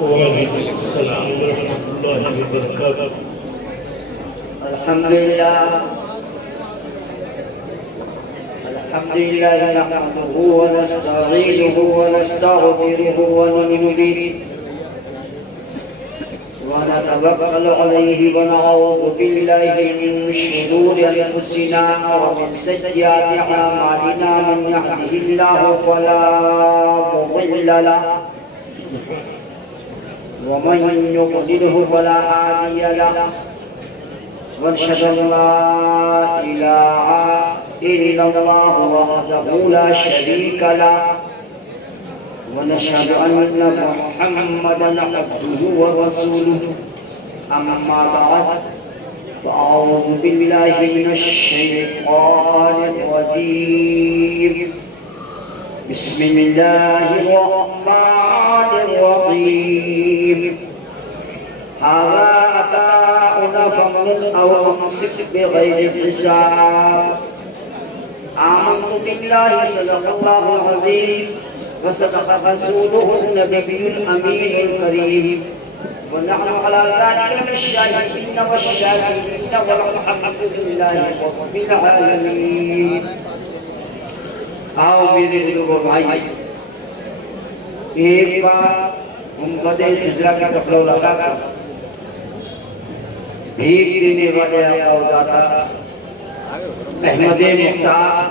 وعليكم السلام ورحمة الله وبركاته. الحمد لله نحمده ونستعينه ونستغفره ونؤمن به ونتوكل عليه ونعوذ بالله من شرور أنفسنا ومن سيئات أعمالنا. من يهده الله فلا مضل له ومن يضلله فلا هادي له. واشهد ان لا اله الا الله وحده لا شريك له ونشهد ان محمدا عبده ورسوله. اما بعد فاعوذ بالله من الشيطان الرجيم. بسم الله الرحمن الرحيم. هذا عطاؤنا فامنن او امسك بغير حساب. آمنت بالله صدق الله العظيم وصدق رسوله النبي الامين الكريم ونحن على ذلك من الشاهدين والشاكرين والحمد لله رب العالمين. آؤ میرے بزرگوں بھائی، ایک بار گنبد خضرا کا کپڑا لگا کر بھیک دینے والے آقا و داتا احمد مختار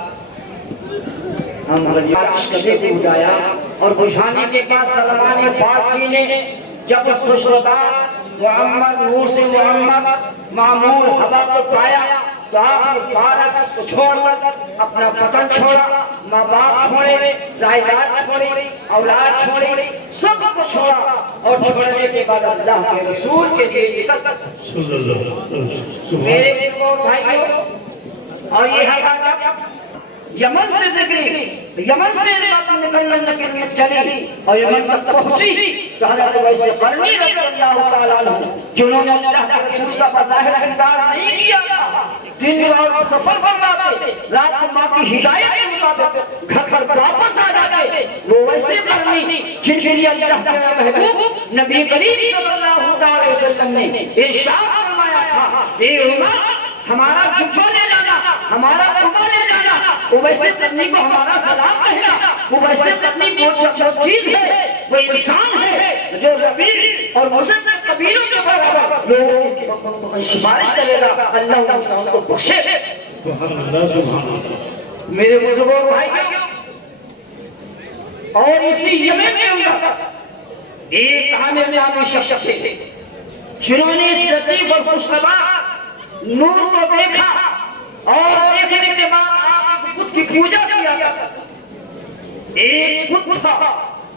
ہم حضرات کبھی کو بجایا اور بجھانے کے بعد سلمان فارسی نے جب اس خوشربا محمد نور سے محمد معمول ہوا کو پایا تو آپ نے فارس کو چھوڑ کر اپنا وطن چھوڑا، ماں باپ چھوڑے، زائدات چھوڑے، اولاد چھوڑے، سب کو چھوڑا اور چھوڑنے کے بعد اللہ کے رسول کے لیے نکل کر میرے بھائیوں اور یہ ہوا یمن سے نکلی، یمن سے نکلنے چلی اور یمن تک پہنچی تو حضرت ویس قرنی رضی اللہ تعالیٰ عنہ جنہوں نے اللہ کے رسول کا بظاہر انکار نہیں کیا تھا، دن اور سفر فرماتے، رات کو ماں کی ہدایت کے مطابق گھر پر واپس آ جاتے، وہ ویسے قرنی جن کے لیے اللہ کے محبوب نبی کریم صلی اللہ علیہ وسلم نے ارشاد فرمایا تھا اے امت ہمارا جھکا لے جانا، ہمارا جھکا لے جانا، وہ ویسے قرنی کو ہمارا سلام کہنا، وہ ویسے قرنی وہ چیز ہے، وہ انسان ہے جو ربیع اور مزد قبیلوں کے برابر لوگوں کی سفارش کرے گا، اللہ انسان کو بخشے۔ میرے بزرگوں بھائیوں اور اسی یمن کے اندر ایک عامر نامی شخص تھے جنہوں نے اس لطیف اور خوشنما نور کو دیکھا اور دیکھنے کے بعد آپ بت کی پوجا کیا کرتے تھے۔ ایک بت تھا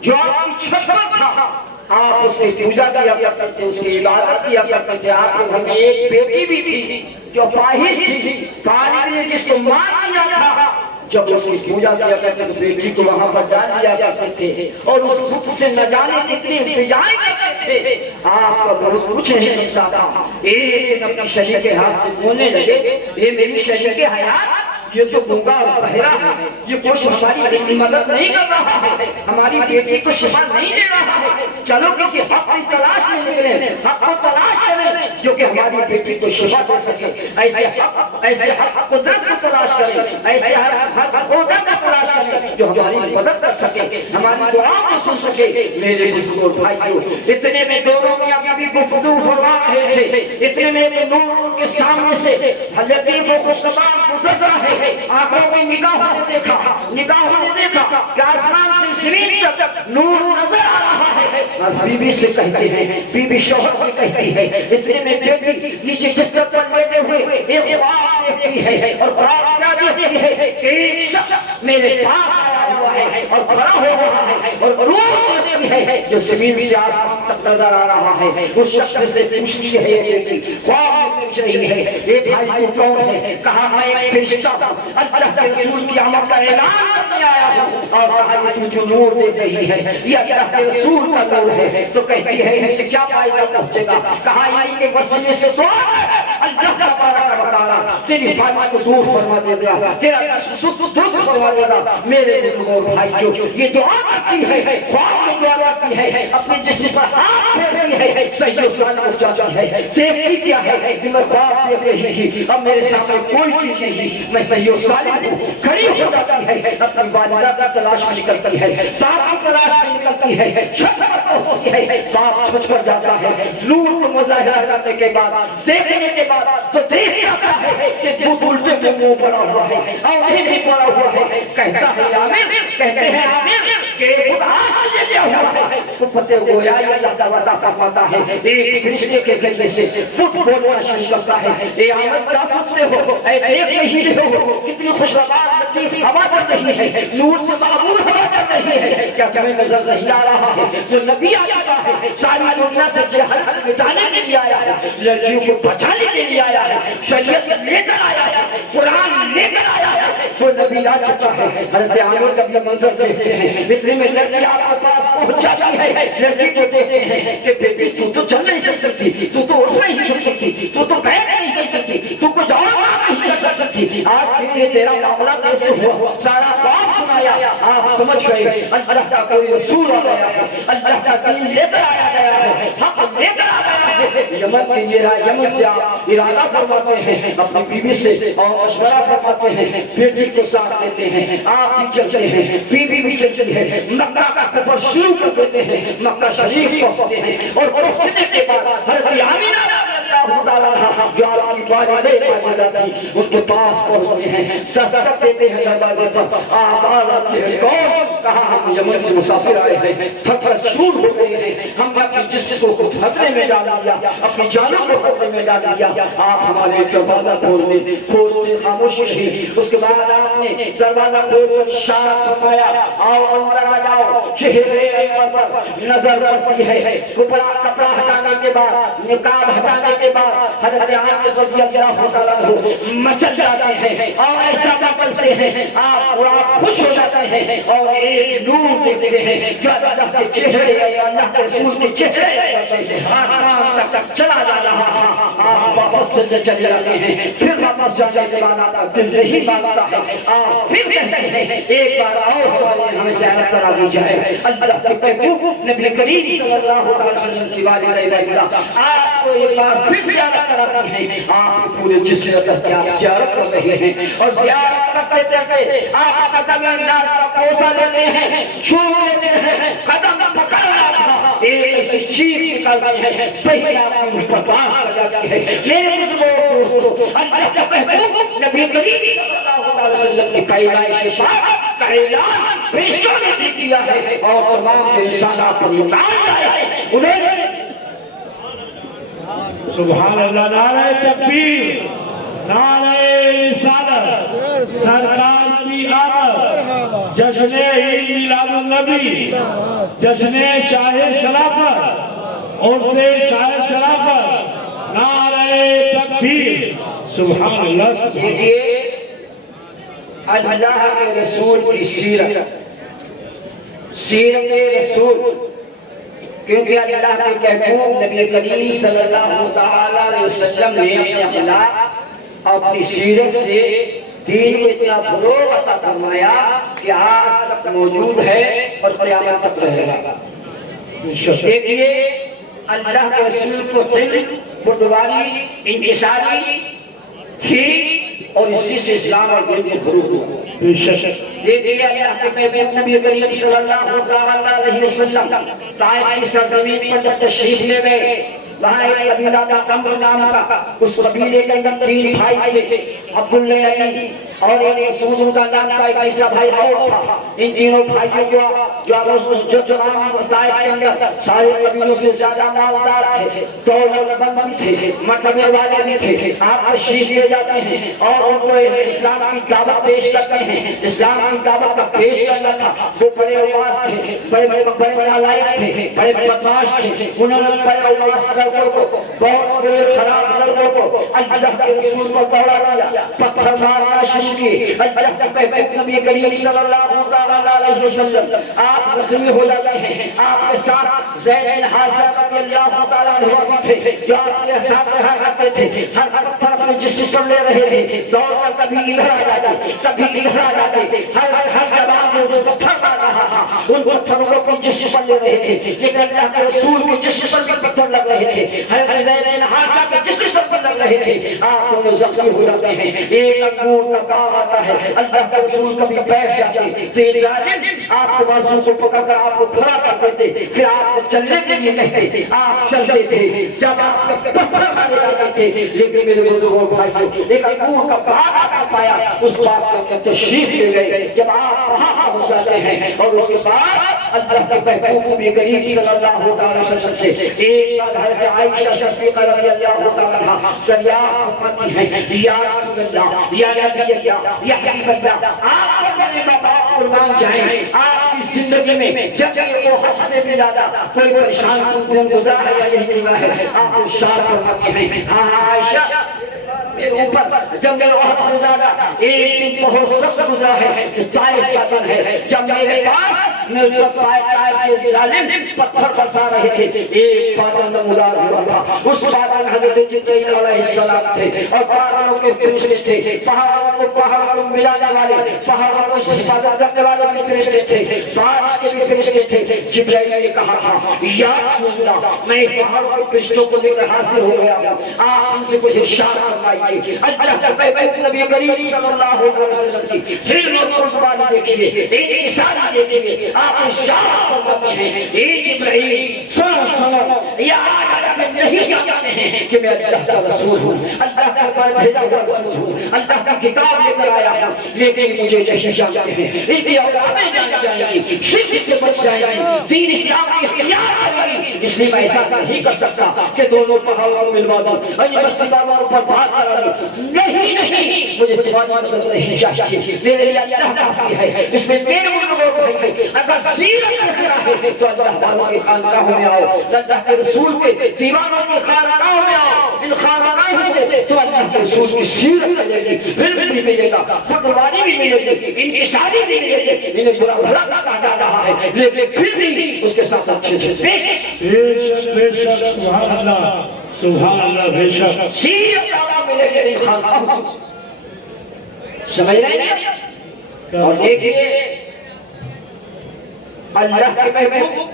جو آپ کی چھت پر تھا، آپ اس کی پوجا کیا کرتے تھے، اس کی عبادت کیا کرتے تھے۔ آپ کے گھر میں ایک بیٹی بھی تھی جو پاہیز تھی، فالد نے جس کو مار دیا تھا، جب اس کی پوجا کیا کرتے تو بیٹی کو وہاں پر ڈال دیا کرتے تھے اور اس بت سے نہ جانے کتنی التجائیں کرتے تھے، آپ کا بہت کچھ نہیں سکتا تھا۔ ایک دن اپنی شریک کے ہاتھ سے بولنے لگے اے میری شریک حیات، یہ تو گنگا اور بہرا ہے، یہ کچھ ہماری مدد نہیں کر رہا ہے، ہماری بیٹی کو شفا نہیں دے رہا ہے، چلو کسی حق کی تلاش میں نکلیں، حق کو تلاش کریں جو کہ ہماری بیٹی کو شفا دے سکے۔ ایسے حق قدرت کو تلاش کریں، ایسے حق خدا کو تلاش کریں جو ہماری مدد کر سکے، ہماری دعا کو سن سکے۔ میرے بزرگوں بھائیوں، اتنے میں دونوں میں ابھی گفتگو فرما رہے تھے، اتنے میں ایک نور کے سامنے سے لطیف و خوشنما گزر رہا ہے، آنکھوں میں نگاہوں نے دیکھا کہ آسمان سے زمین تک نور نظر آ رہا ہے۔ بی بی سے کہتے ہیں، بی بی شوہر سے کہتی ہے، اتنے میں بیٹی نیچے بستر پر لیٹے ہوئے ایک خواب دیکھتی ہے اور خواب کیا دیکھتی ہے کہ ایک شخص میرے پاس آیا ہوا ہے اور کھڑا ہو رہا ہے اور نور دیکھتی ہے جو زمین سے آسمان تک نظر آ رہا ہے۔ اس شخص سے پوچھتی ہے یہ بیٹی، خواب میں پوچھ رہی ہے اے بھائی تو کون ہے؟ کہا میں ایک فرشتہ ہوں، اللہ کے رسول کی آمد کا اعلان کرنے آیا ہوں، اور کہا یہ تم جو نور دے رہی ہے یہ اللہ کے رسول کا نور ہے۔ تو کہتی ہے اس سے کیا فائدہ پہنچے گا؟ کہا انہی کے وسیلے سے دعا ہے اللہ تبارک و تعالیٰ تیری فائش کو دور فرما دے گا، تیرا درست فرما دے گا۔ میرے بزرگوں بھائیوں، یہ دعا کرتی ہے، خواب میں دعا کرتی ہے، اپنے جسم پر ہاتھ کرتی ہے سجدے سال ہو جاتی ہے دیکھتی کیا ہے کہ میں خواب دیکھ رہی تھی اب میرے سامنے کوئی چیز نہیں میں صحیح و سالم ہوں کھڑی ہو جاتی ہے اپنی والدہ کی تلاش میں نکلتی ہے باپ کی تلاش میں نکلتی ہے چھت پر پہنچتی ہے باپ چھت پر جاتا ہے نور کو مظاہرہ کرنے کے بعد دیکھنے کے بعد تو دیکھ جاتا ہے کہ دودھ الٹے میں منہ پڑا ہوا ہے آنکھیں بھی پڑا ہوا ہے کہتا ہے آمین کہتے ہیں آمین کہ خدا تجھے دیا ہوا ہے تو پتے گویا یہ اللہ کا وعدہ فرماتا ہے ایک فرشتے کے ذریعے سے بت بولنا شروع کرتا ہے اے آمد کیا سنتے ہو اے دیکھ نہیں رہے ہو کتنی خوشگوار لطیف ہوا چل رہی ہے نور سے معمور ہوا چل رہی ہے کیا تمہیں نظر نہیں آ رہا ہے جو نبی آ چکا ہے ساری دنیا سے جہالت مٹانے کے لیے آیا ہے لڑکیوں کو بچانے کے لیے آیا ہے شریعت لے کر آیا ہے قرآن لے کر آیا ہے وہ نبی آ چکا ہے حضرت عامر جب یہ منظر دیکھتے ہیں اتنے میں لڑکی آپ کے پاس پہنچ جاتی ہے لڑکی کو دیکھتے ہیں کہ بیٹی تو چل نہیں سکتی تھی تو اٹھ نہیں سکتی تھی تو بیٹھ نہیں سکتی تھی تو کچھ اور بات نہیں کر سکتی تھی آج تیرے تیرا معاملہ کیسے ہوا سارا خواب سنایا آپ سمجھ گئے اللہ کا کوئی رسول آ گیا ہے اللہ کا دین لے کر آیا گیا ہے حق لے کر آ گیا ہے یمن کے یہ یمن سے آپ ارادہ فرماتے ہیں اپنی بیوی سے اور مشورہ فرماتے ہیں بیٹی کو ساتھ لیتے ہیں آپ بھی چلتے ہیں بیوی بھی چلتی ہے مکہ کا سفر شروع کر دیتے ہیں مکہ شریف پہنچتے ہیں اور پہنچنے کے بعد حضرت آمینہ اللہ تعالیٰ جو آپ کی والدہ ماجدہ تھی ان کے پاس پہنچتے ہیں دستک دیتے ہیں دروازے پر آواز آتی ہے کون کہا ہم یمن سے مسافر آئے ہیں تھک کر چور ہو گئے ہیں ہم نے اپنی جسم کو خطرے میں ڈال دیا اپنی جانوں کو خطرے میں ڈال دیا آپ ہمارے دروازہ کھول دیں کھولتے خاموش رہی اس کے بعد آپ نے دروازہ کھول کر اشارہ فرمایا آؤ اندر آ جاؤ چہرے انور پر نظر پڑتی ہے کپڑا ہٹانے کے بعد نقاب ہٹانے کے بعد حضرت عامر رضی اللہ تعالیٰ عنہ مچل جاتے ہیں اور ایسا مچلتے ہیں آپ خوش ہو جاتے ہیں اور ایک نور دیکھتے ہیں جو اللہ کے چہرے اللہ کے رسول کے چہرے سے آسمان تک چلا جا رہا تھا آپ واپس سے چل جاتے ہیں پھر واپس جانے کے بعد آپ کا دل نہیں مانتا ہے آپ پھر کہتے ہیں ایک بار اور ہمارے ہمیں زیارت کرا دی جائے اللہ کے محبوب نبی کریم صلی اللہ علیہ وسلم کی والدہ ماجدہ آپ کو ایک بار پھر زیارت کراتی ہیں آپ پورے جسم سے آپ زیارت کر رہے ہیں اور زیارت کرتے کرتے آپ قدم انداز کا کوسا لیتے ہیں چھو لیتے ہیں قدم پکڑ رہا تھا ایک ایسی چیز نکالتی ہے پہلے آپ کی مجھ پر باس کر جاتی ہے میرے بزرگوں دوستو اللہ کا محبوب نبی کریم صلی اللہ علیہ وسلم کی پیدائش پاک کا اعلان فرشتوں نے بھی کیا ہے اور تمام جو انسانات پر ایمان لائے ہیں انہیں سبحان اللہ نعرہ تکبیر نعرہ رسالت سرکار کی آمد جشن عید میلاد النبی جشن شاہ شرافت اور سے شاہ شرافت نعرہ تکبیر سبحان اللہ یہ اللہ کے رسول کی سیرت رسول کیونکہ اللہ کے محبوب نبی کریم صلی اللہ علیہ وسلم نے اپنے اخلاق اور اپنی سیرت سے دین کو اتنا فروغ عطا فرمایا کہ آج تک موجود ہے اور قیامت تک رہے گا دیکھیے اللہ کے رسول کو علم بردباری انکساری تھی اور اسی سے اسلام اور دین کو فروغ ہوا دیکھیے اللہ کے محبوب نبی کریم صلی اللہ علیہ وسلم طائف کی سرزمین پر جب تشریف لے گئے وہاں ایک قبیلہ کا عمرو نام کا اس قبیلے کے اندر 3 بھائی تھے عبداللہ علی اور ایک مسعود کا نام کا ایک تیسرا بھائی اور تھا ان تینوں بھائیوں کو جو تمام طائف کے اندر سارے قبیلوں سے زیادہ مالدار تھے دولت مند بھی تھے مرتبے والے بھی تھے آپ تشریف لے جاتے ہیں اور ان کو اسلام کی دعوت پیش کرتے ہیں اسلام کی دعوت کا پیش کرنا تھا وہ بڑے اواز تھے بڑے نالائق تھے بڑے بدماش تھے انہوں نے بڑے اواز لڑکوں کو بہت بڑے خراب لڑکوں کو اللہ کے رسول کو دوڑا دیا پتھر مارنا شروع کی اللہ کے محبوب نبی کریم صلی اللہ علیہ وسلم آپ زخمی ہو جاتے ہیں آپ کے ساتھ زید بن حارثہ رضی اللہ تعالیٰ عنہ بھی تھے جو آپ کے ساتھ رہا کرتے تھے ہر پتھر اپنے جسم پر لے رہے تھے دوڑ کر کبھی ادھر آ جاتے کبھی ادھر آ جاتے ہر جوان جو پتھر مار رہا تھا ان پتھروں کو اپنے جسم پر لے رہے تھے لیکن اللہ کے رسول کے جسم پر بھی پتھر لگ رہے تھے، حضرت زید بن حارثہ کے جسم پر پتھر لگ رہے تھے، آپ دونوں زخمی ہو جاتے ہیں۔ ایک انگور کا کام آتا ہے، اللہ کے رسول کبھی بیٹھ جاتے تو یہ ظالم آپ کو بازو کو پکڑ کر آپ کو کھڑا کر دیتے، پھر آپ کو چلنے کے لیے کہتے، آپ چلتے تھے۔ جب آپ کا پتھر مارے جاتے تھے، لیکن میرے بزرگوں بھائیوں ایک انگور کا باغ آپ کو پایا، اس باغ کا تشریف لے گئے۔ جب آپ وہاں پہنچ جاتے ہیں اور اس کے بعد اللہ کے محبوب نبی کریم صلی اللہ علیہ وسلم سے ایک بار حضرت عائشہ صدیقہ رضی اللہ تعالی عنہا دریافت فرماتی ہیں، یا رسول اللہ، یا نبی اللہ، یا حبیب اللہ، آپ اپنے باپ قربان جائیں، آپ کی زندگی میں جب یہ احد سے بھی زیادہ کوئی پریشان کن گزرا ہے یا نہیں ہوا ہے، آپ ارشاد فرماتے ہیں، ہاں عائشہ میرے اوپر جنگ احد سے زیادہ ایک دن بہت سخت گزرا ہے جو طائف کا دن ہے، جب میرے پاس میں اس پر طائف کے ظالم پتھر برسا رہے تھے، ایک بادل نمودار ہوا تھا، اس بادل حضرت جبرائیل علیہ السلام تھے اور بادلوں کے فرشتے تھے، پہاڑوں کو ملانے والے، پہاڑوں کو حفاظت کرنے والے بھی فرشتے تھے، بارش کے بھی فرشتے تھے۔ جبرائیل نے کہا تھا، یا رسول اللہ میں پہاڑوں کے فرشتوں کو لے کر حاضر ہو گیا ہوں، آپ ان سے کچھ ارشاد فرمائیے۔ اللہ کے محبوب نبی کریم صلی اللہ علیہ وسلم کی حلم و قربانی دیکھیے، انکساری دیکھیے، آپ ارشاد فرماتے ہیں، اے جبرائیل سنو سنو، یا آپ نہیں جانتے ہیں کہ میں اللہ کا رسول ہوں، اللہ کا بھیجا ہوا رسول ہوں، اللہ کی کتاب لے کر آیا ہوں، لیکن مجھے نہیں جانتے ہیں، ان کی اولادیں جان جائیں گی، شرک سے بچ جائیں گی، دین اسلام کی اختیار کریں گی، اس لیے میں ایسا نہیں کر سکتا کہ دونوں پہاڑوں کو ملوا دوں، بستی والوں پر بات کرا دوں، نہیں، مجھے تمہاری مدد نہیں چاہیے، میرے لیے اللہ کافی ہے۔ اس میں میرے بزرگوں بھائی اگر سیرت رکھنا ہے تو اللہ والوں کی خانقاہوں میں آؤ، اللہ کے رسول کے دیوانوں کی خانقاہوں میں آؤ، ان خانقاہوں سے تو اللہ کے رسول کی سیرت ملے گی، علم بھی ملے گا، پٹواری بھی ملے گی، انکساری بھی ملے گی۔ انہیں برا بھلا کہا جا رہا ہے لیکن پھر بھی اس کے ساتھ اچھے سے پیش بے شک سبحان اللہ، سبحان اللہ، بے شک سیرت تعالیٰ ملے گی ان خانقاہوں سے، سمجھ رہے ہیں؟ اور دیکھیے اللہ کے محبوب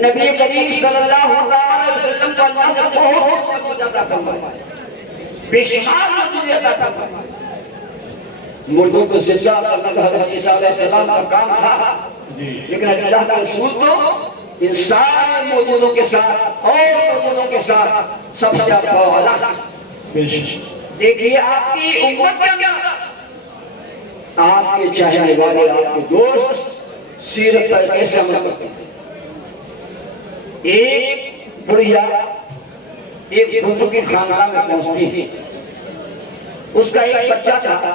نبی کریم صلی اللہ علیہ وسلم کو اللہ نے بہت سے معجزے عطا فرمائے، بے شمار معجزے عطا فرمائے۔ مردوں کو زندہ کرنا حضرت عیسیٰ علیہ السلام کا کام تھا، لیکن اللہ کا رسول تو ان سارے معجزوں کے ساتھ اور معجزوں کے ساتھ سب سے اعلیٰ۔ دیکھیے آپ کی امت کے اندر آپ کے چاہنے والے، آپ کے دوست سیرت پر کیسے عمل کرتے ہیں۔ ایک بڑھیا ایک بزرگ کی خانقاہ میں پہنچتی تھی، اس کا ایک بچہ تھا،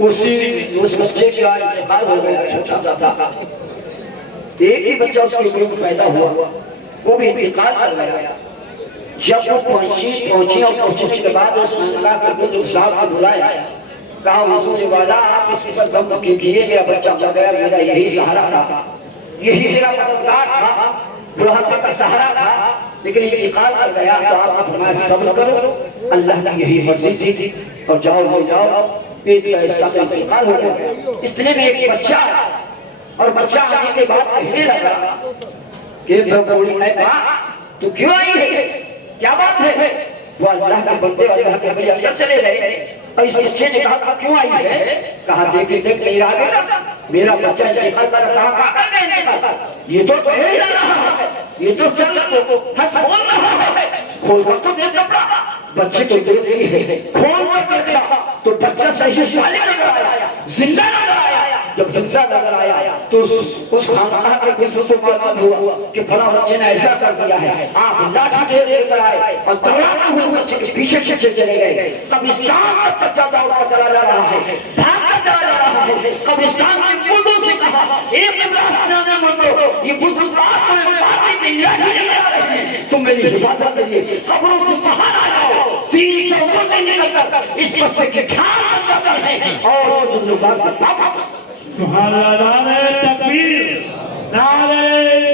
اس بچے کا انتقال ہو گیا، چھوٹا سا تھا، ایک ہی بچہ اس کے گروپ پیدا ہوا، وہ بھی انتقال کر گیا۔ جب وہ پہنچی اور پہنچنے کے بعد اس خانقاہ کے بزرگ صاحب کو بلایا، کہا حضور والا آپ اس پر دم کیجئے، میرا بچہ مر گیا، میرا یہی سہارا تھا، یہی میرا مددگار تھا، بڑھاپے کا سہارا تھا، لیکن انتقال کر گیا۔ تو آپ نے فرمایا صبر کرو، اللہ کی یہی مرضی تھی، اور جاؤ لے جاؤ، اس کا انتقال ہو گیا۔ اتنے میں ایک بچہ اور بچہ آنے کے بعد کہنے لگا کہ ماں تو کیوں آئی ہے، کیا بات ہے؟ وہ اللہ کے بندے اور اللہ کے بندے اندر چلے گئے اور اس بچے نے کہا کیوں آئی ہے؟ کہا دیکھ نہیں رہا بیٹا، میرا بچہ انتقال کر کہا کر گئے انتقال، یہ تو نہیں جا رہا ہے، یہ تو چل ہنس بول رہا ہے، کھول کر تو دیکھ کپڑا، بچے کو دیکھتی ہے، کھول کر دیکھا تو بچہ صحیح سالم نظر آیا، زندہ نظر آیا۔ جب زندہ نظر آیا تو اس خانقاہ کے بزرگ کو معلوم ہوا کہ فلاں بچے نے ایسا کر دیا ہے۔ آپ لاٹھی لے کر آئے اور دوڑاتے ہوئے بچے کے پیچھے پیچھے چلے گئے۔ قبرستان تک بچہ دوڑتا چلا جا رہا ہے، بھاگتا چلا جا رہا ہے۔ قبرستان کے مردوں سے کہا ایک راستہ میں مردوں، یہ بزرگ رات میں پاٹی کی لاٹھی لے کر آ رہے ہیں، تم میری حفاظت کریے، قبروں سے باہر آ جاؤ۔ 300 مردے نکل کر اس بچے کے کھال جاتے ہیں اور بزرگان کے واپس۔ سبحان اللہ، نعرہ تکبیر، نعرہ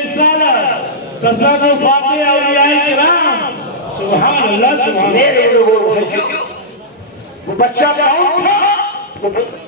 رسالت، تصرفات اولیاء کرام، سبحان اللہ، سبحان اللہ۔ میرے لوگوں وہ بچہ کون تھا؟